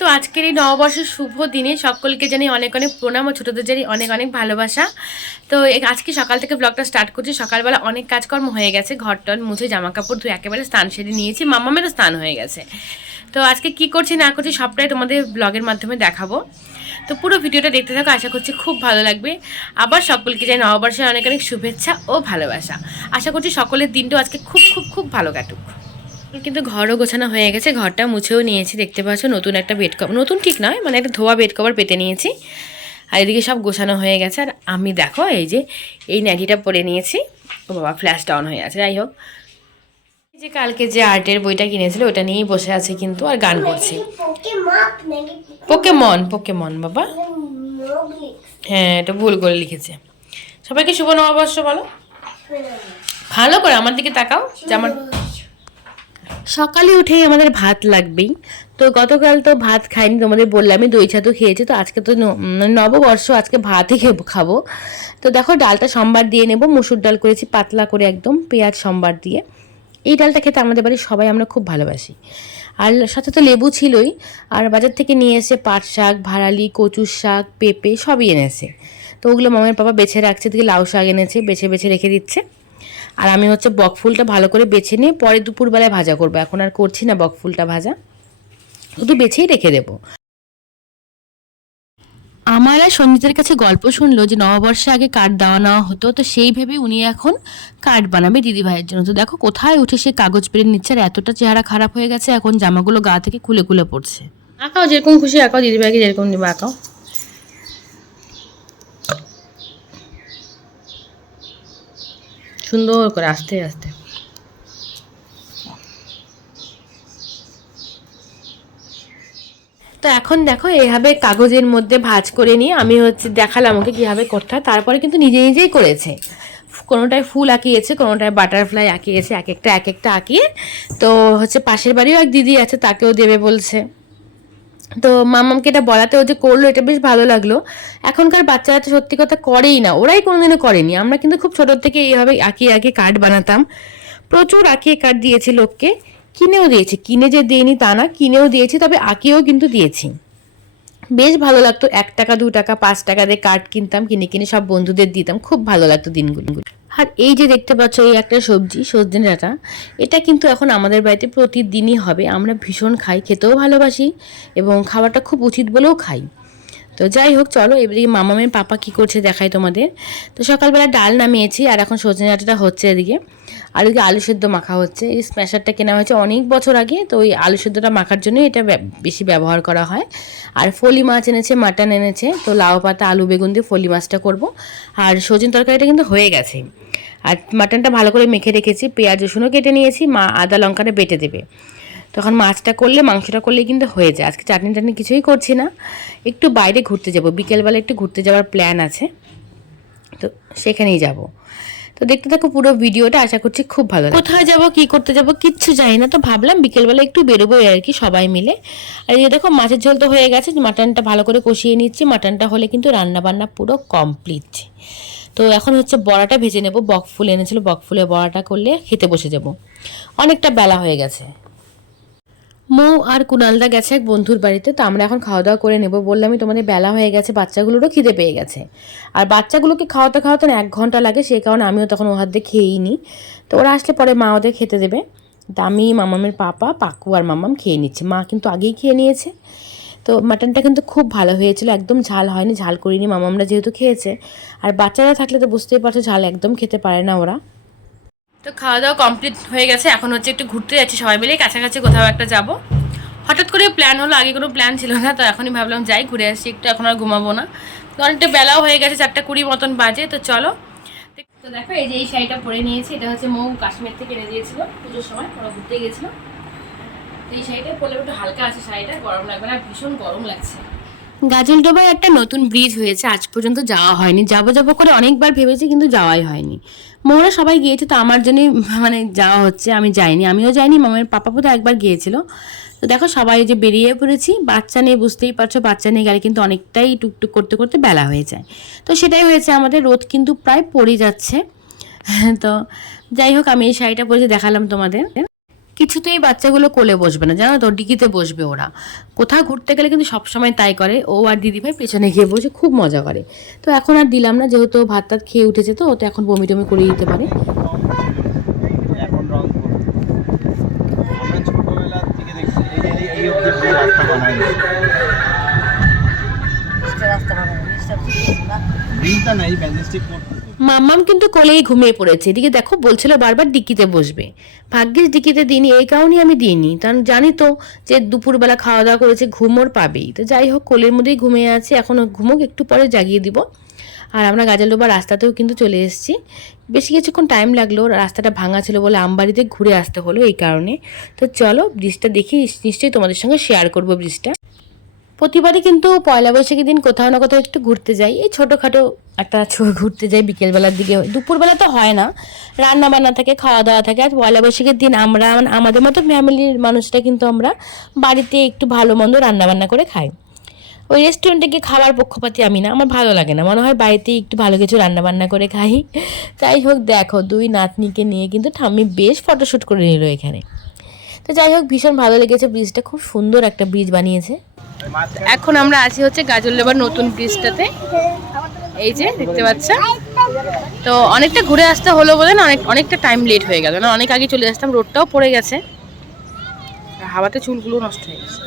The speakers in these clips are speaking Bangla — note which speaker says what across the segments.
Speaker 1: তো আজকের এই নববর্ষের শুভ দিনে সকলকে জানি অনেক অনেক প্রণাম ও ছোটোদের জানি অনেক অনেক ভালোবাসা। তো আজকে সকাল থেকে ব্লগটা স্টার্ট করছি। সকালবেলা অনেক কাজকর্ম হয়ে গেছে ঘর টন মুছে জামা কাপড় ধুয়ে একেবারে স্নান সেরে নিয়েছি। মামামেরও স্নান হয়ে গেছে। তো আজকে কি করছি, না করছি সবটাই তোমাদের ব্লগের মাধ্যমে দেখাবো। তো পুরো ভিডিওটা দেখতে থাকো, আশা করছি খুব ভালো লাগবে। আবার সকলকে জানি নববর্ষের অনেক অনেক শুভেচ্ছা ও ভালোবাসা। আশা করছি সকলের দিনটাও আজকে খুব খুব খুব ভালো কাটুক। কিন্তু ঘরও গোছানো হয়ে গেছে, ঘরটা মুছেও নিয়েছি, দেখতে পাচ্ছ নতুন একটা বেড কভার নতুন ঠিক নয় মানে একটা ধোয়া বেড কভার পেতে নিয়েছি। আর এদিকে সব গোছানো হয়ে গেছে, আর আমি দেখো এই যে, এই ন্যাটিটা পরে নিয়েছি। ও বাবা ফ্ল্যাশটা অন হয়ে আছে, যাই হোক। যে কালকে যে আর্টের বইটা কিনেছিল, ওটা নিয়েই বসে আছে কিন্তু আর গান করছি। পোকেমন পোকেমন বাবা। হ্যাঁ এটা ভুল করে লিখেছে। সবাইকে শুভ নববর্ষ বলো। ভালো করে আমার দিকে তাকাও, যে আমার সকালে উঠেই আমাদের ভাত লাগবেই। তো গতকাল তো ভাত খাইনি, তোমাদের বললামই দই ছাতু খেয়েছি, তো আজকে তো নববর্ষ, আজকে ভাতই খেব- খাব। তো দেখো, ডালটা সম্বার দিয়ে নেব, মুসুর ডাল করেছি পাতলা করে একদম, পেঁয়াজ সম্বার দিয়ে। এই ডালটা খেতে আমাদের বাড়ির সবাই আমরা খুব ভালোবাসি। আর সাথে তো লেবু ছিলই, আর বাজার থেকে নিয়ে এসে পাট শাক, ভাড়ালি, কচুর শাক, পেঁপে সবই এনেছে। তো ওগুলো মামের বাবা বেছে রাখছে দিকে লাউ শাক এনেছে, বেছে বেছে রেখে দিচ্ছে। আর আমি হচ্ছে বকফুলটা ভালো করে বেছে নিয়ে পরে দুপুরবেলায় ভাজা করব। এখন আর করছি না বকফুলটা ভাজা। শুধু বেছেই রেখে দেবো। আমার আর সঞ্জিতের কাছে গল্প শুনলো যে নববর্ষে আগে কার্ড দেওয়া নেওয়া হতো তো সেই ভেবে উনি এখন কার্ড বানাবে দিদি ভাইয়ের জন্য। তো দেখো কোথায় উঠে সে কাগজ পেরে নিচ্ছে আর এতটা চেহারা খারাপ হয়ে গেছে এখন জামাগুলো গা থেকে খুলে খুলে পড়ছে। আঁকাও যেরকম খুশি আঁকাও দিদি ভাইকে যেরকম দিবে আঁকাও। সুন্দর করে আস্তে আস্তে। তো এখন দেখো, এইভাবে কাগজের মধ্যে ভাঁজ করে নিয়ে আমি হচ্ছে দেখালাম ওকে কীভাবে করতে হয়। তারপরে কিন্তু নিজে নিজেই করেছে। কোনোটায় ফুল আঁকিয়েছে, কোনোটায় বাটারফ্লাই আঁকিয়েছে, এক একটা এক একটা আঁকিয়ে। তো হচ্ছে পাশের বাড়িও এক দিদি আছে, তাকেও দেবে বলছে। তো মামামকে এটা বলাতে ও যে করল, এটা বেশ ভালো লাগল। এখনকার বাচ্চারা তো সত্যি কথা করেই না, ওরাই কোনোদিনও করেনি। আমরা কিন্তু খুব ছোটোর থেকে এইভাবে আঁকিয়ে আঁকিয়ে কার্ড বানাতাম। প্রচুর আঁকিয়ে কার্ড দিয়েছি লোককে। কিনেও দিয়েছি। কিনে যে দিইনি তা না, কিনেও দিয়েছি, তবে আঁকিয়েও কিন্তু দিয়েছি। বেশ ভালো লাগতো। এক টাকা, দু টাকা, পাঁচ টাকা দিয়ে কার্ড কিনতাম, কিনে কিনে সব বন্ধুদের দিতাম। খুব ভালো লাগতো দিনগুলো। আর এই যে দেখতে পাচ্ছ, এই একটা সবজি, সজনে ডাঁটা, এটা কিন্তু এখন আমাদের বাড়িতে প্রতিদিনই হবে। আমরা ভীষণ খাই, খেতেও ভালোবাসি এবং খাবারটা খুব উচিত বলেও খাই। তো যাই হোক, চলো এদিকে মামামের পাপা কি করছে দেখাই তোমাদের। তো সকালবেলা ডাল নামিয়েছি আর এখন সজনে ডাঁটাটা হচ্ছে এদিকে। আর ওইদিকে আলু সেদ্ধ মাখা হচ্ছে? এই স্ম্যাশারটা কেনা হয়েছে অনেক বছর আগে, তো ওই আলু সেদ্ধটা মাখার জন্য এটা বেশি ব্যবহার করা হয়। আর ফলি মাছ এনেছে, মাটন এনেছে, তো লাউ পাতা, আলু, বেগুন দিয়ে ফলি মাছটা করব। আর সজন তরকারিটা কিন্তু হয়ে গেছে। আর মাটনটা ভালো করে মেখে রেখেছি, পেঁয়াজ, রসুনও কেটে নিয়েছি, মা আদা, লঙ্কাটা বেটে দেবে। তখন মাছটা করলে, মাংসটা করলে কিন্তু হয়ে যায়। আজকে চাটনি টাটনি কিছুই করছি না। একটু বাইরে ঘুরতে যাব। বিকেলবেলা একটু ঘুরতে যাওয়ার প্ল্যান আছে। তো সেখানেই যাব। তো দেখতে থাকো পুরো ভিডিওটা, আশা করছি খুব ভালো। কোথায় যাব, কি করতে যাব, কিচ্ছু জানি না, তো ভাবলাম বিকেলবেলা একটু বেরোবো আর কি সবাই মিলে। আর এই দেখো, মাছের ঝোল তো হয়ে গেছে, মাটনটা ভালো করে কষিয়ে নিচ্ছি, মাটনটা হলে কিন্তু রান্না বান্না পুরো কমপ্লিট তো এখন হচ্ছে বড়াটা ভেজে নেব, বক ফুল এনেছিল বকফুলে বড়াটা করলে খেতে বসে যাব। অনেকটা বেলা হয়ে গেছে। মৌ আর কুনালদা গেছে এক বন্ধুর বাড়িতে, তো আমরা এখন খাওয়া দাওয়া করে নেব বললামই তোমাদের বেলা হয়ে গেছে, বাচ্চাগুলোরও খিদে পেয়ে গেছে। আর বাচ্চাগুলোকে খাওয়াতে খাওয়াতে এক ঘণ্টা লাগে সেই কারণে আমিও তখন ও হাত দিয়ে খেয়েই নিই তো ওরা আসলে পরে মা ওদের খেতে দেবে। তা আমি মামামের পাপা, পাকু আর মামাম খেয়ে নিচ্ছে। মা কিন্তু আগেই খেয়ে নিয়েছে। তো মাটনটা কিন্তু খুব ভালো হয়েছিল, একদম ঝাল হয়নি, ঝাল করিনি, মামামরা যেহেতু খেয়েছে। আর বাচ্চারা থাকলে তো বুঝতেই পারছ, ঝাল একদম খেতে পারে না ওরা। তো খাওয়া দাওয়া কমপ্লিট হয়ে গেছে। এখন হচ্ছে একটু ঘুরতে যাচ্ছি সবাই মিলে। কাছাকাছি কোথাও একটা যাব। হঠাৎ করে প্ল্যান হলো, আগে কোনো প্ল্যান ছিল না, তো এখনই ভাবলাম যাই, ঘুরে আসি। একটু এখন আর ঘুমাবো না। তো অনেকটা বেলাও হয়ে গেছে, চারটা কুড়ি মতন বাজে, তো চলো। তো দেখো, এই যে এই শাড়িটা পরে নিয়েছি, এটা হচ্ছে মৌ কাশ্মীর থেকে এনে দিয়েছিল পুজোর সময়, ওরা ঘুরতে গেছিল। তো এই শাড়িটা পরলে একটু হালকা আছে শাড়িটা, গরম লাগবে না, ভীষণ গরম লাগছে। গাজলডোবায় একটা নতুন ব্রিজ হয়েছে। আজ পর্যন্ত যাওয়া হয়নি। যাব যাব করে অনেকবার ভেবেছি কিন্তু যাওয়াই হয়নি। মৌরা সবাই গিয়েছে তো আমার জন্যই মানে যাওয়া হচ্ছে, আমি যাইনি। আমিও যাইনি, মামের পাপা বোধহয় একবার গিয়েছিল। তো দেখো সবাই যে বেরিয়ে পড়েছি, বাচ্চা নিয়ে বুঝতেই পারছ, বাচ্চা নিয়ে গেলে কিন্তু অনেকটাই টুকটুক করতে করতে বেলা হয়ে যায়। তো সেটাই হয়েছে, আমাদের রোদ কিন্তু প্রায় পড়ে যাচ্ছে। তো যাই হোক, আমি এই শাড়িটা পরে দেখালাম তোমাদের। কিছুতেই বাচ্চাগুলো কোলে বসবে না জানো তো? ডিকিতে বসবে ওরা। কোথাও ঘুরতে গেলে কিন্তু সবসময় তাই করে। ও আর দিদিভাই পেছনে গিয়ে বসে খুব মজা করে। তো এখন আর দিলাম না যেহেতু ভাত টাত খেয়ে উঠেছে তো ও তো এখন বমি টমি করে দিতে পারে।
Speaker 2: এখন রং আমরা ছোটবেলার এই যে এই
Speaker 1: মাম্মাম কিন্তু কোলেই ঘুমিয়ে পড়েছে। এদিকে দেখো, বলছিল বারবার ডিকিতে বসবে। ভাগ্যিস ডিকিতে দিইনি এই কারণেই আমি দিইনি। কারণ জানি তো যে দুপুরবেলা খাওয়া দাওয়া করেছে ঘুমোর পাবেই। তো যাই হোক, কোলের মধ্যেই ঘুমিয়ে আছে। এখন ঘুমোক, একটু পরে জাগিয়ে দিব। আর আমরা গাজালোবা রাস্তাতেও কিন্তু চলে এসেছি। বেশি কিছুক্ষণ টাইম লাগল, রাস্তাটা ভাঙা ছিল বলে আমবাড়িতে ঘুরে আসতে হলো এই কারণে। তো চলো ব্রিজটা দেখি, নিশ্চয়ই তোমাদের সঙ্গে শেয়ার করব ব্রিজটা প্রতিবারই কিন্তু পয়লা বৈশাখের দিন কোথাও না কোথাও একটু ঘুরতে যাই। এই ছোটোখাটো একটা ঘুরতে যাই বিকেলবেলার দিকে। দুপুরবেলা তো হয় না। রান্না বান্না থাকে খাওয়া দাওয়া থাকে। আর পয়লা বৈশাখের দিন আমরা মানে আমাদের মতো ফ্যামিলির মানুষরা কিন্তু আমরা বাড়িতে একটু ভালো মন্দ রান্না বান্না করে খাই। ওই রেস্টুরেন্টে গিয়ে খাবার পক্ষপাতি আমি না, আমার ভালো লাগে না। মনে হয় বাড়িতেই একটু ভালো কিছু রান্না বান্না করে খাই। যাই হোক, দেখো, দুই নাতনিকে নিয়ে কিন্তু ঠাম্মি বেশ ফটোশ্যুট করে নিল এখানে। তো যাই হোক, ভীষণ ভালো লেগেছে ব্রিজটা খুব সুন্দর একটা ব্রিজ বানিয়েছে। এখন আমরা আছি হচ্ছে গাজলডোবার নতুন ব্রিজটাতে এই যে, দেখতে পাচ্ছ তো অনেকটা ঘুরে আসতে হলো বলে না, অনেক, অনেকটা টাইম লেট হয়ে গেল। না, অনেক আগে চলে আসতাম রোডটাও পড়ে গেছে। হাওয়াতে চুলগুলো নষ্ট হয়ে গেছে।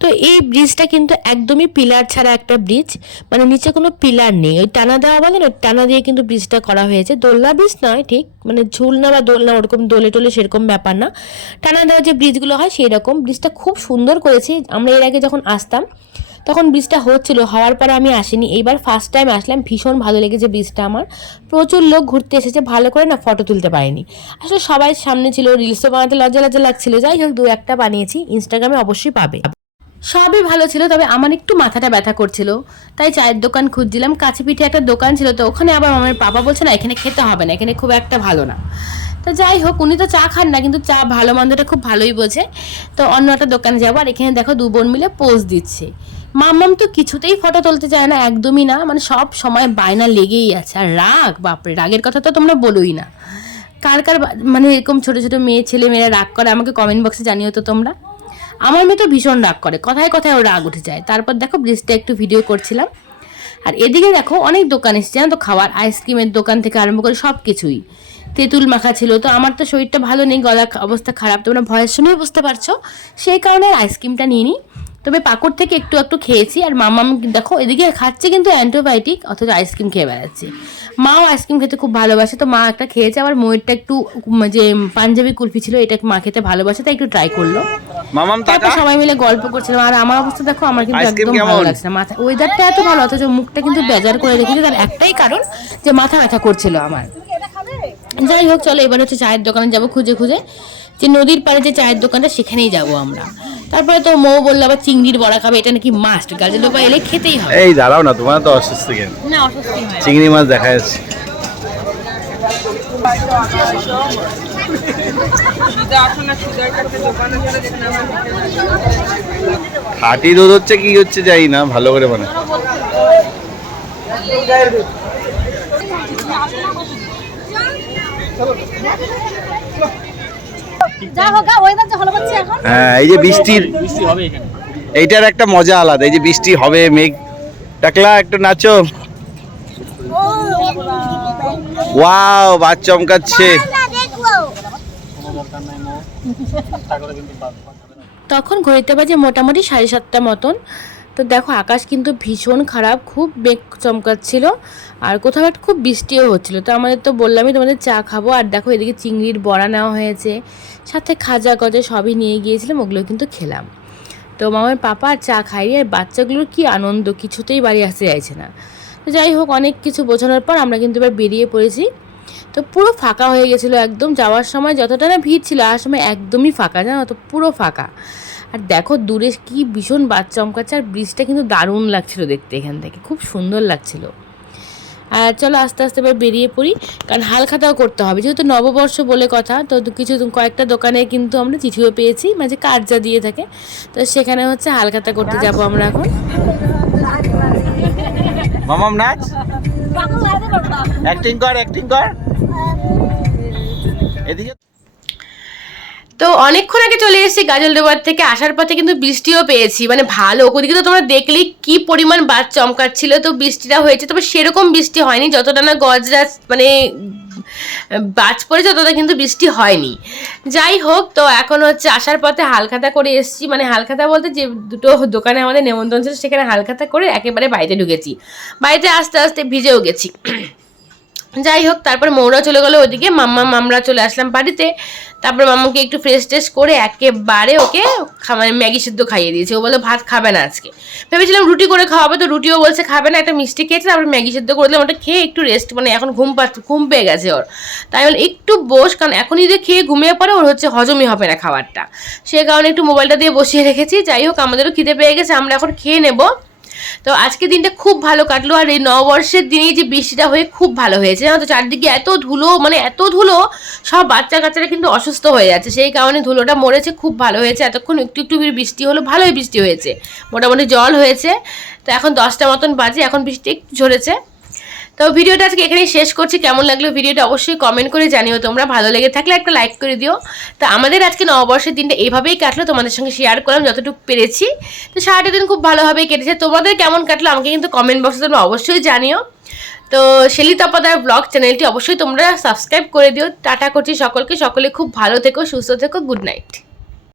Speaker 1: তো এই ব্রিজটা কিন্তু একদমই পিলার ছাড়া একটা ব্রিজ মানে নিচে কোনো পিলার নেই। ওই টানা দেওয়া বলে না টানা দিয়ে কিন্তু ব্রিজটা করা হয়েছে। দোলনা ব্রিজ নয়, ঠিক? মানে ঝুলনা বা দোলনা ওরকম দোলে টোলে সেরকম ব্যাপার না। টানা দেওয়া যে ব্রিজগুলো হয় সেই রকম ব্রিজটা খুব সুন্দর করেছে। আমরা এর আগে যখন আসতাম তখন ব্রিজটা হচ্ছিল, হওয়ার পরে আমি আসিনি। এইবার ফার্স্ট টাইম আসলাম, ভীষণ ভালো লেগেছে ব্রিজটা আমার। প্রচুর লোক ঘুরতে এসেছে, ভালো করে না ফটো তুলতে পারিনি। আসলে সবাই সামনে ছিল রিলসও বানাতে লজ্জা লজ্জা লাগছিল। যাই হোক, দু একটা বানিয়েছি ইনস্টাগ্রামে অবশ্যই পাবে। সবই ভালো ছিল, তবে আমার একটু মাথাটা ব্যথা করছিল। তাই চায়ের দোকান খুঁজছিলাম কাছে পিঠে একটা দোকান ছিল, তো ওখানে আবার আমার পাপা বলছে, না, এখানে খেতে হবে না, এখানে খুব একটা ভালো না। তো যাই হোক, উনি তো চা খান না, কিন্তু চা ভালো মন্দটা খুব ভালোই বোঝে। তো অন্য একটা দোকানে যাব, আর এখানে দেখো দু বোন মিলে পোজ দিচ্ছে। মাম্মাম তো কিছুতেই ফটো তুলতে চায় না, একদমই না। মানে সব সময় বায়না লেগেই আছে। আর রাগ, বাপরে, রাগের কথা তো তোমরা বলোই না। কার কার মানে এরকম ছোটো ছোটো মেয়ে, ছেলে মেয়েরা রাগ করে, আমাকে কমেন্ট বক্সে জানিও তো তোমরা। আমার মেয়ে তো ভীষণ রাগ করে। কথায় কথায় ও রাগ উঠে যায়। তারপর দেখো ব্রিজটা একটু ভিডিও করছিলাম। আর এদিকে দেখো, অনেক দোকান এসেছে। জানো তো খাওয়ার আইসক্রিমের দোকান থেকে আরম্ভ করে সব কিছুই তেঁতুল মাখা ছিল। তো আমার তো শরীরটা ভালো নেই গলা অবস্থা খারাপ, তোমরা ভয়ের শুনেই বুঝতে পারছ। সেই কারণে আইসক্রিমটা নিয়ে নিই তবে পাকড় থেকে একটু একটু খেয়েছি আর মামাম দেখো এদিকে খাচ্ছে কিন্তু অ্যান্টিবায়োটিক অথচ আইসক্রিম খেয়ে বেড়াচ্ছে। মাও আইসক্রিম খেতে খুব ভালোবাসে তো মা একটা খেয়েছে আবার ময়ূরটা একটু যে পাঞ্জাবি কুলফি ছিল এটা মা খেতে ভালোবাসে তাই একটু ট্রাই করল। তারপর সবাই মিলে গল্প করছিলাম আর আমার অবস্থা দেখো আমার কিন্তু একদম ভালো লাগছে না মাথা ওয়েদারটা এত ভালো অথচ মুখটা কিন্তু বেজার করে রেখেছে তার একটাই কারণ যে মাথা ব্যথা করছিল আমার। যাই হোক চলো এবার হচ্ছে চায়ের দোকানে যাব খুঁজে খুঁজে। যে নদীর পাড়ে যে চায়ের দোকানটা সেখানেই যাব আমরা। তারপরে তো মৌ বলল আবার চিংড়ির বড়া খাবে এটা নাকি মাস্ট গাজের লোপা এলে খেতেই হবে।
Speaker 2: এই দাঁড়াও না তোমার তো অসুস্থ কেন?
Speaker 1: না অস্বস্তি হয়
Speaker 2: চিংড়ি মাছ দেখা যাচ্ছে। খাঁটি দুধ হচ্ছে কি হচ্ছে যাই না ভালো করে মানে
Speaker 3: যা
Speaker 2: হ্যাঁ এই যে বৃষ্টির এইটার একটা মজা আলাদা এই যে বৃষ্টি হবে মেঘ টাকলা একটু নাচো। ওয়াও বাদ চমকাচ্ছে।
Speaker 1: তখন ঘড়িতে বাজে মোটামুটি সাড়ে সাতটা মতন। তো দেখো, আকাশ কিন্তু ভীষণ খারাপ, খুব মেঘ চমকাচ্ছিল আর কোথাও একটা খুব বৃষ্টিও হচ্ছিল। তো আমাদের তো বললামই তোমাদের চা খাব আর দেখো, এদিকে চিংড়ির বড়া নেওয়া হয়েছে, সাথে খাজা গজা সবই নিয়ে গিয়েছিলাম, ওগুলো কিন্তু খেলাম। তো মামার পাপা আর চা খাই আর বাচ্চাগুলোর কি আনন্দ, কিছুতেই বাড়ি আসতে চাইছে না। তো যাই হোক, অনেক কিছু বোঝানোর পর আমরা কিন্তু এবার বেরিয়ে পড়েছি। তো পুরো ফাঁকা হয়ে গেছিল একদম, যাওয়ার সময় যতটা না ভিড় ছিল, আর সময় একদমই ফাঁকা, জানো তো, পুরো ফাঁকা। আর দেখো দূরে কি ভীষণ বাদ চমকাচ্ছে, আর ব্রিজটা কিন্তু দারুণ লাগছিল দেখতে এখান থেকে, খুব সুন্দর লাগছিল। আর চলো আস্তে আস্তে এবার বেরিয়ে পড়ি, কারণ হালখাতাও করতে হবে। যেহেতু নববর্ষ বলে কথা, তো কিছু কয়েকটা দোকানে কিন্তু আমরা চিঠিও পেয়েছি, মাঝে কার্ড যা দিয়ে থাকে। তো সেখানে হচ্ছে হালখাতা করতে যাব আমরা এখন।
Speaker 2: মামাম, নাচ। অ্যাক্টিং কর অ্যাক্টিং কর। এদিকে
Speaker 1: তো অনেকক্ষণ আগে চলে এসেছি গাজলডোবার থেকে। আসার পথে কিন্তু বৃষ্টিও পেয়েছি। মানে ভালো, ওদিকে তো তোমরা দেখলেই কি পরিমাণ বাদ চমকাচ্ছিল। তো বৃষ্টিটা হয়েছে, তবে সেরকম বৃষ্টি হয়নি। যতটা না গজরাজ মানে বাজ পড়েছে, ততটা কিন্তু বৃষ্টি হয়নি। যাই হোক, তো এখন হচ্ছে আসার পথে হালখাতা করে এসেছি। মানে হালখাতা বলতে যে দুটো দোকানে আমাদের নেমন্তন্ন ছিল, সেখানে হালখাতা করে একেবারে বাড়িতে ঢুকেছি। বাড়িতে আস্তে আস্তে ভিজেও গেছি। যাই হোক তারপর মৌরা চলে গেলো ওদিকে, মাম্মা মামরা চলে আসলাম বাড়িতে। তারপর মাম্মাকে একটু ফ্রেশ ট্রেশ করে একেবারে ওকে খা- মানে ম্যাগি সিদ্ধ খাইয়ে দিয়েছে। ও বলে ভাত খাবে না আজকে। ভেবেছিলাম রুটি করে খাওয়াবে তো, রুটিও বলছে, খাবে না। একটা মিষ্টি খেয়েছে, তারপর ম্যাগি সিদ্ধ করে দিলাম। ওটা খেয়ে একটু রেস্ট মানে এখন ঘুম পাচ্ছে ঘুম পেয়ে গেছে ওর। তাই বলে, একটু বস, কারণ এখন যদি খেয়ে ঘুমিয়ে পড়ে, ওর হচ্ছে হজমই হবে না খাবারটা। সে কারণে একটু মোবাইলটা দিয়ে বসিয়ে রেখেছি। যাই হোক, আমাদেরও খিদে পেয়ে গেছে, আমরা এখন খেয়ে নেব। তো আজকে দিনটা খুব ভালো কাটলো আর এই নববর্ষের দিনেই যে বৃষ্টিটা হয়ে খুব ভালো হয়েছে। তো, চারদিকে এত ধুলো মানে এত ধুলো, সব বাচ্চা কাচ্চারা কিন্তু অসুস্থ হয়ে যাচ্ছে। সেই কারণে ধুলোটা মরেছে, খুব ভালো হয়েছে। এতক্ষণ একটু একটু বৃষ্টি হলো, ভালোই বৃষ্টি হয়েছে। মোটামুটি জল হয়েছে। তো এখন দশটা মতন বাজে, এখন বৃষ্টি একটু ঝরেছে। তো ভিডিওটা আজকে এখানেই শেষ করছি। কেমন লাগল ভিডিওটা অবশ্যই কমেন্ট করে জানিও তোমরা। ভালো লেগে থাকলে একটা লাইক করে দিও। তো আমাদের আজকে নববর্ষের দিনটা এইভাবেই কাটলো, তোমাদের সঙ্গে শেয়ার করলাম যতটুকু পেরেছি। তো সারাটা দিন খুব ভালোভাবেই কেটেছে। তোমাদের কেমন কাটলো আমাকে কিন্তু কমেন্ট বক্সে তোমরা অবশ্যই জানিও। তো শেলি তপাদার ব্লগ চ্যানেলটি অবশ্যই তোমরা সাবস্ক্রাইব করে দিও। টাটা করছি সকলকে। সকলে খুব ভালো থেকো, সুস্থ থেকো গুড নাইট